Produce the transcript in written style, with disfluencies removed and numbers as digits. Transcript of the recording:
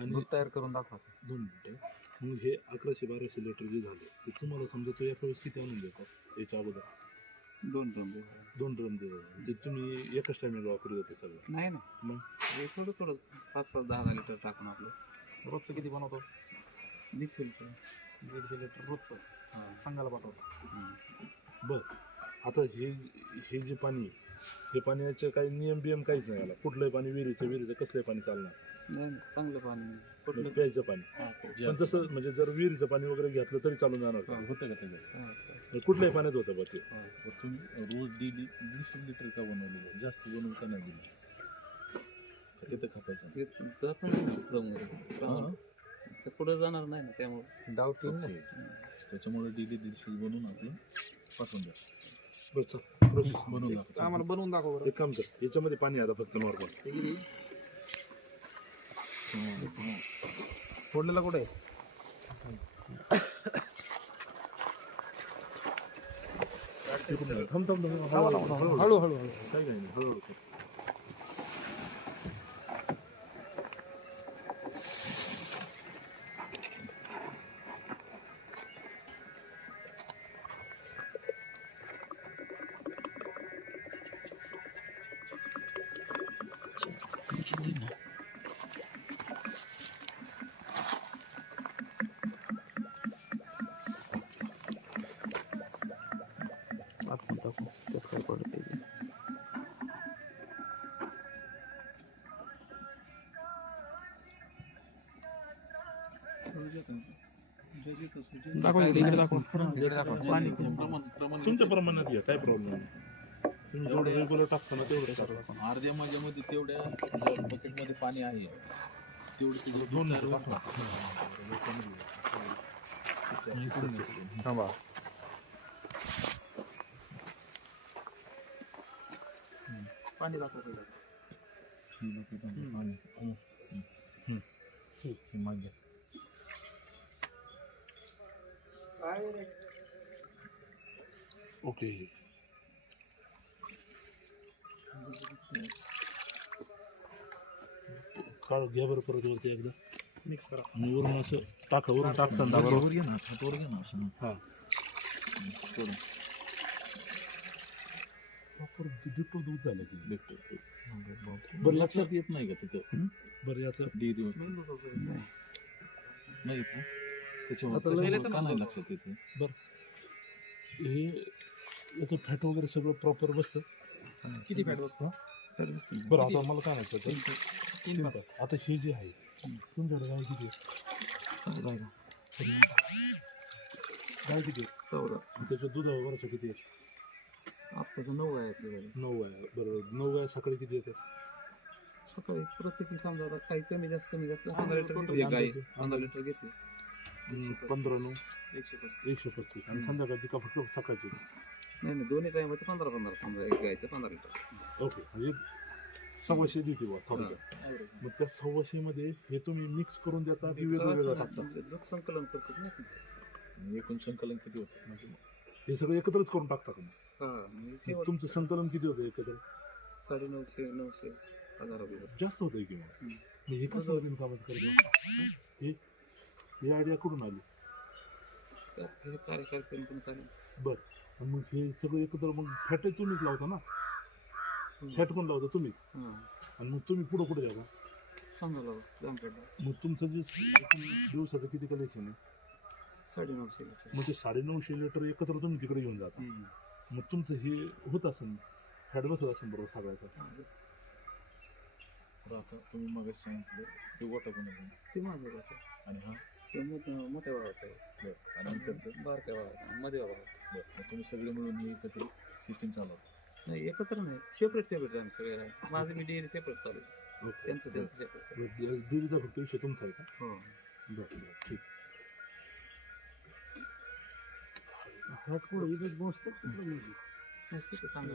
आणि दूध तयार करून दाखवा. 2 मिनिटं. मग हे 1100-1200 लिटर जे झालं ते तुम्हाला समजा तो एका वेळेस किती आणून देतात याच्या अगोदर? 2 ड्रम. 2 ड्रम ते तुम्ही एकच टायमिंगला वापरत होते सगळं? नाही मग हे थोडं 5-10 लिटर टाकून आपलं रोजचं किती बनवतो? 150 लिटर. 150 लिटर रोजचं सांगायला पाठवतो. बरं, आता हे जे पाणी हे पाण्याचं काही नियम बियम काहीच नाही याला? कुठलंही पाणी विहिरीचं कसलंही पाणी चालणार? नाही चांगलं पाणी कुठलं प्यायचं पाणी. पण तसं म्हणजे जर विहिरीचं पाणी वगैरे घेतलं तरी चालून जाणार का? होतं का त्याच्यात? कुठल्याही पाण्यात होतं बा ते? तुम्ही रोज डेली 150 लिटर का बनवलेलं? जास्त बनवून का नाही दिलं? तिथं खपायचं पुढे जाणार नाही ना, त्यामुळे डाऊट येईल ना. त्याच्यामुळे डेली 150 बनवून आपलं पाठवून द्या. बरं चल, प्रोसेस बनवून दाखवा. आम्हाला बनवून दाखव बरं. एक काम कर, याच्यामध्ये पाणी आता फक्त नॉर्मल. फोडलेला कुठे आहे? थांब हळूहळू काय नाही हळूहळू. त्यात काय पडत आहे. दाखव इकडे दाखव. तुमच्या प्रमाणात घ्या, काय प्रॉब्लेम नाही. तुम्ही जेवढं रेग्युलर टाकता ना तेवढं टाका. अर्ध्या माझ्यामध्ये तेवढ्या बकेटमध्ये पाणी आहे तेवढं 2 थांबा. पाणी दाखव. मागे ओके. काढ घ्या बरं परत वरती एकदा मिक्स करा. आणि वरून असं टाका, वरून टाकताना वर घे ना, हातावर घे ना असं. हां सोडून डिपो दूध झालं की भेटतो. बरं लक्षात येत नाही का तिथं? बरं याचं डेअरी नाही येत ना त्याच्यामुळे का नाही लक्षात येते? हे याचं फॅट वगैरे सगळं प्रॉपर बसतं? किती फॅट बसतो? बरं आता मला काय म्हणायचं 3 आता हे जे आहे तुमच्याकडे गाय किती आहे? गाय किती आहे? 14. त्याच्या दुधावर वरचं किती आहे? आत्ताचं 9 आहे आपल्याकडे. 9 आहे. बरं 9 आहे. सकाळी किती येते? सकाळी प्रत्येकी समजा आता काही कमी जास्त 15 लिटर घेते गाई. 15 लिटर घेते. 15 9 135. आणि संध्याकाळची का फक्त सकाळची? नाही दोन्ही टायमाचं 15 समजा एक गायचं 15 लिटर. ओके, म्हणजे 125 देते बा थोडक्यात. मग त्या 125 मध्ये हे तुम्ही मिक्स करून देता की वेगवेगळं टाकता? दूध संकलन करतात ना. एकूण संकलन किती होतं? म्हणजे हे सगळं एकत्रच करून टाकता का? म्हणजे तुमचं संकलन किती होतं एकत्र? 950-900 हजार रुपये. जास्त होतं की मग. हे कसं होतं कामाचं करतो? ही आयडिया कुठून आली? कार्यकर्त्यांकडून चालेल. बरं, मग हे सगळं एकत्र मग फॅट तुम्हीच लावता ना? फॅट कोण लावता? तुम्हीच. आणि मग तुम्ही पुढे द्या का? सांगा मग तुमचं जे एकूण दिवसाचं किती कलेक्शन आहे? 950 लिटर. मग ते 950 लिटर एकत्र तुम्ही तिकडे घेऊन जाता. मग तुमचं हे होत असेल, फॅट बसत असेल बरोबर सगळ्याचा. आता तुम्ही मग सांगितलं ते गोटा कोणाचं? ते माझं गोटा. आणि हा ते मोठ्या भावाचं आहे. बरं. आणि इकडचं बारक्या भावाचा मध्ये भावाचा. बरं. मग तुम्ही सगळे मिळून हे एकत्र सिस्टीम चालवता? नाही एकत्र नाही, सेपरेट आम्ही सगळे. माझं मी डेअरी सेपरेट चालू आहे. त्यांचं सेपरेट. डेअरीचा फक्त विषय तुमचा आहे का? हो. बरं ठीक. फॅट कुठे इथेच बसतो. सांगा.